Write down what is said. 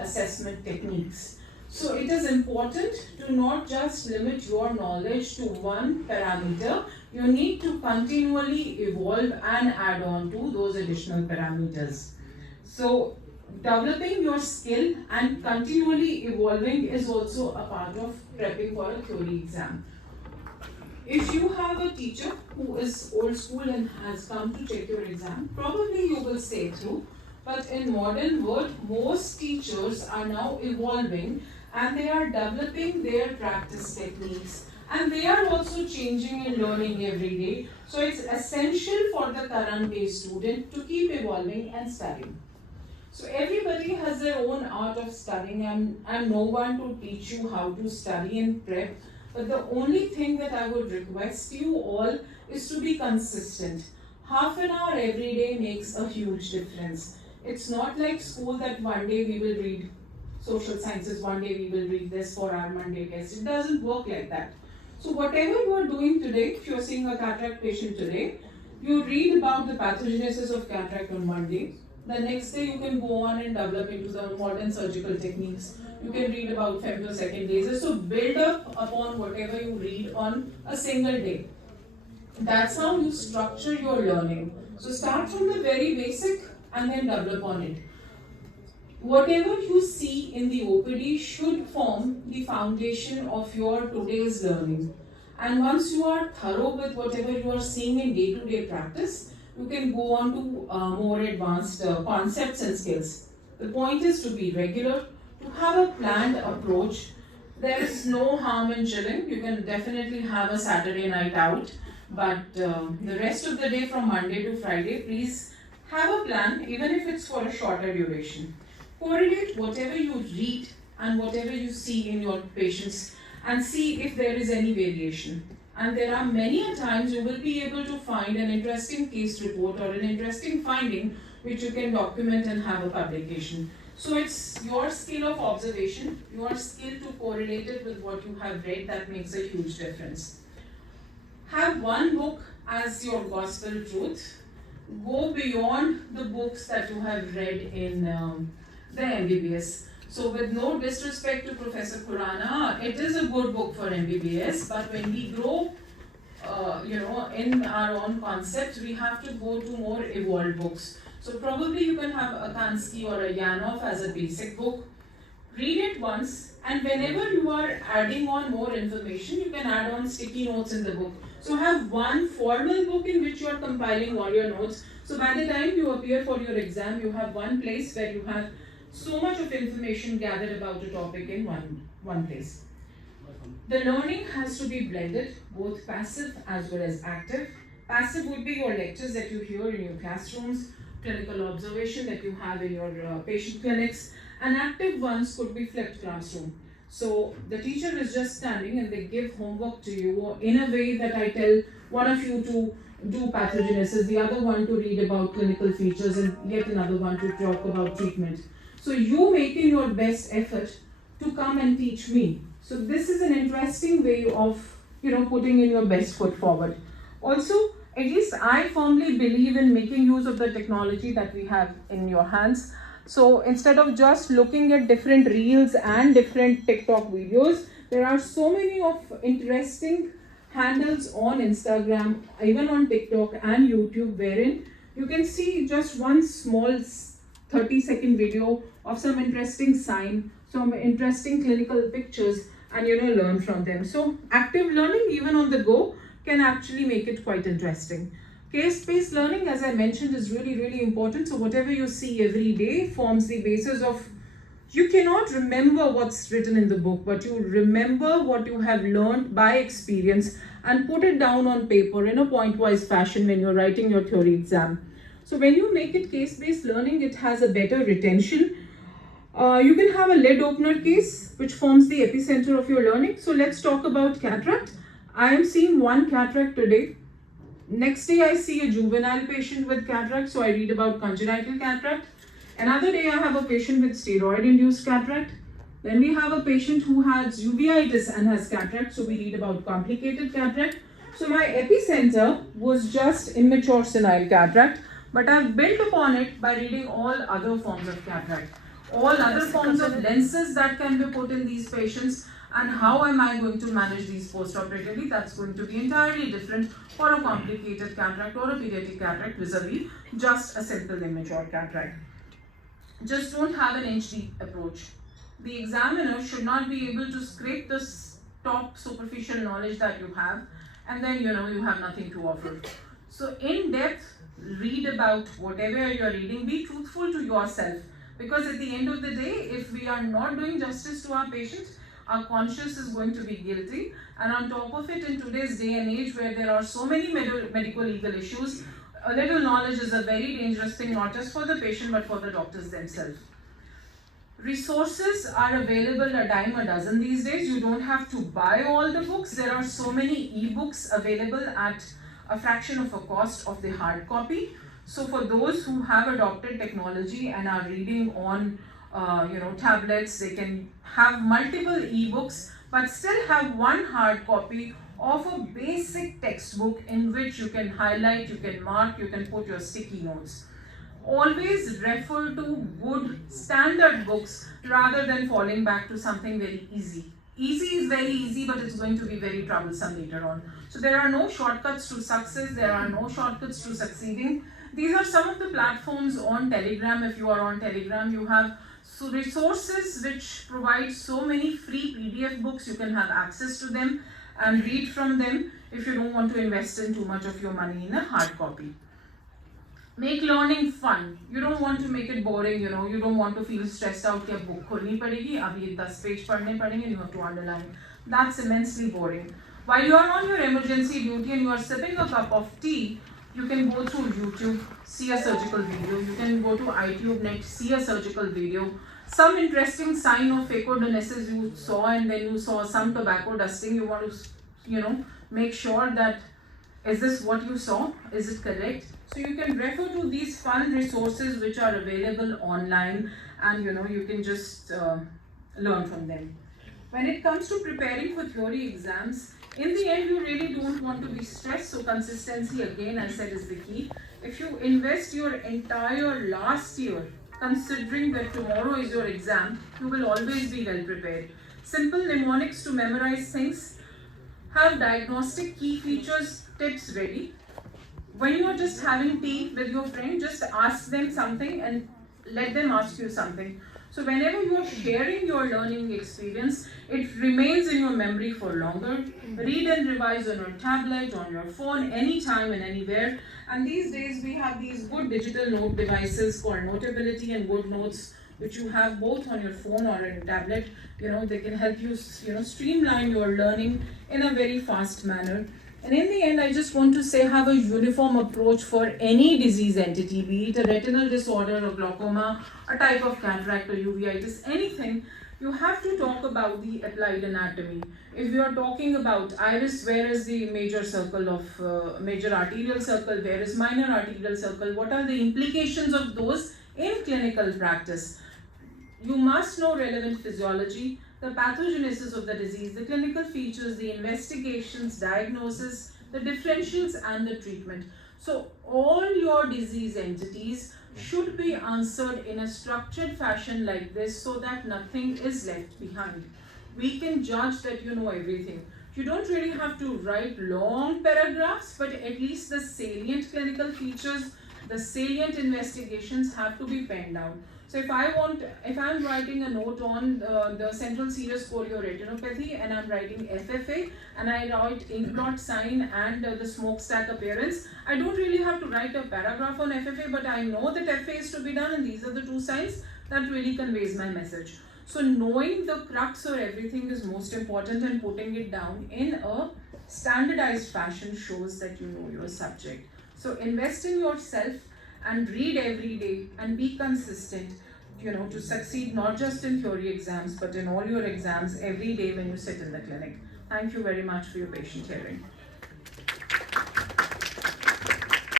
assessment techniques. So it is important to not just limit your knowledge to one parameter. You need to continually evolve and add on to those additional parameters. So developing your skill and continually evolving is also a part of prepping for a theory exam. If you have a teacher who is old school and has come to take your exam, probably you will stay through. But in modern world, most teachers are now evolving and they are developing their practice techniques and they are also changing and learning every day. So it's essential for the current day student to keep evolving and studying. So everybody has their own art of studying. I'm no one to teach you how to study and prep. But the only thing that I would request you all is to be consistent. Half an hour every day makes a huge difference. It's not like school that one day we will read social sciences, one day we will read this for our Monday test. It doesn't work like that. So whatever you are doing today, if you are seeing a cataract patient today, you read about the pathogenesis of cataract on Monday. The next day you can go on and develop into the modern surgical techniques. You can read about femtosecond lasers. So build up upon whatever you read on a single day. That's how you structure your learning. So start from the very basic and then develop on it. Whatever you see in the OPD should form the foundation of your today's learning. And once you are thorough with whatever you are seeing in day-to-day practice, you can go on to more advanced concepts and skills. The point is to be regular, to have a planned approach. There is no harm in chilling. You can definitely have a Saturday night out, but the rest of the day from Monday to Friday, please have a plan, even if it's for a shorter duration. Correlate whatever you read and whatever you see in your patients and see if there is any variation. And there are many times you will be able to find an interesting case report or an interesting finding which you can document and have a publication. So it's your skill of observation, your skill to correlate it with what you have read that makes a huge difference. Have one book as your gospel truth. Go beyond the books that you have read in the MBBS. So with no disrespect to Professor Khurana, it is a good book for MBBS, but when we grow, in our own concepts, we have to go to more evolved books. So probably you can have a Kansky or a Yanov as a basic book. Read it once, and whenever you are adding on more information, you can add on sticky notes in the book. So have one formal book in which you are compiling all your notes. So by the time you appear for your exam, you have one place where you have so much of information gathered about a topic in one place. The learning has to be blended, both passive as well as active. Passive would be your lectures that you hear in your classrooms, clinical observation that you have in your patient clinics, and active ones could be flipped classroom. So the teacher is just standing and they give homework to you in a way that I tell one of you to do pathogenesis, the other one to read about clinical features, and yet another one to talk about treatment. So you making your best effort to come and teach me. So this is an interesting way of putting in your best foot forward. Also, at least I firmly believe in making use of the technology that we have in your hands. So instead of just looking at different reels and different TikTok videos, there are so many of interesting handles on Instagram, even on TikTok and YouTube, wherein you can see just one small 30-second video of some interesting sign, some interesting clinical pictures, and learn from them. So active learning, even on the go, can actually make it quite interesting. Case-based learning, as I mentioned, is really, really important. So whatever you see every day forms the basis of, you cannot remember what's written in the book, but you remember what you have learned by experience and put it down on paper in a point-wise fashion when you're writing your theory exam. So when you make it case-based learning, it has a better retention. You can have a lid opener case, which forms the epicenter of your learning. So let's talk about cataract. I am seeing one cataract today. Next day I see a juvenile patient with cataract, so I read about congenital cataract. Another day I have a patient with steroid-induced cataract. Then we have a patient who has uveitis and has cataract, so we read about complicated cataract. So my epicenter was just immature senile cataract, but I've built upon it by reading all other forms of cataract. all other forms of lenses that can be put in these patients, and how am I going to manage these post-operatively? That's going to be entirely different for a complicated cataract or a pediatric cataract vis-a-vis just a simple immature cataract. Just don't have an HD approach. The examiner should not be able to scrape the top superficial knowledge that you have, and then you have nothing to offer. So in depth, read about whatever you're reading, be truthful to yourself, because at the end of the day, if we are not doing justice to our patients, our conscience is going to be guilty. And on top of it, in today's day and age where there are so many medical legal issues, a little knowledge is a very dangerous thing, not just for the patient but for the doctors themselves. Resources are available a dime a dozen these days. You don't have to buy all the books. There are so many e-books available at a fraction of a cost of the hard copy. So for those who have adopted technology and are reading on tablets, they can have multiple e-books but still have one hard copy of a basic textbook in which you can highlight, you can mark, you can put your sticky notes. Always refer to good standard books rather than falling back to something very easy. Easy is very easy, but it's going to be very troublesome later on. So there are no shortcuts to success, there are no shortcuts to succeeding. These are some of the platforms on Telegram. If you are on Telegram, you have resources which provide so many free PDF books. You can have access to them and read from them if you don't want to invest in too much of your money in a hard copy. Make learning fun. You don't want to make it boring, you don't want to feel stressed out कि अब book खोलनी पड़ेगी, अब ये 10 page पढ़ने पड़ेंगे, you have to underline. That's immensely boring. While you are on your emergency duty and you are sipping a cup of tea, you can go through YouTube, see a surgical video. You can go to iTube Net, see a surgical video. Some interesting sign of phacodonesis you saw, and then you saw some tobacco dusting. You want to, make sure that is this what you saw? Is it correct? So you can refer to these fun resources which are available online, and you can just learn from them. When it comes to preparing for theory exams, in the end you really don't want to be stressed, so consistency again I said is the key. If you invest your entire last year considering that tomorrow is your exam, you will always be well prepared. Simple mnemonics to memorize things. Have diagnostic key features tips ready. When you are just having tea with your friend, just ask them something and let them ask you something. So whenever you are sharing your learning experience, it remains in your memory for longer. Read and revise on your tablet, on your phone, anytime and anywhere. And these days we have these good digital note devices called Notability and Good Notes, which you have both on your phone or in tablet. They can help you, streamline your learning in a very fast manner. And in the end, I just want to say, have a uniform approach for any disease entity, be it a retinal disorder, a glaucoma, a type of cataract or uveitis, anything. You have to talk about the applied anatomy. If you are talking about iris, where is the major circle of major arterial circle, where is minor arterial circle, what are the implications of those in clinical practice? You must know relevant physiology, the pathogenesis of the disease, the clinical features, the investigations, diagnosis, the differentials and the treatment. So all your disease entities should be answered in a structured fashion like this so that nothing is left behind. We can judge that you know everything. You don't really have to write long paragraphs, but at least the salient clinical features, the salient investigations have to be penned down. So if I'm writing a note on the central serous chorioretinopathy and I'm writing FFA and I write ink blot sign and the smokestack appearance, I don't really have to write a paragraph on FFA, but I know that FA is to be done and these are the two signs that really conveys my message. So knowing the crux of everything is most important, and putting it down in a standardized fashion shows that you know your subject. So invest in yourself and read every day and be consistent, to succeed not just in theory exams but in all your exams every day when you sit in the clinic. Thank you very much for your patient hearing.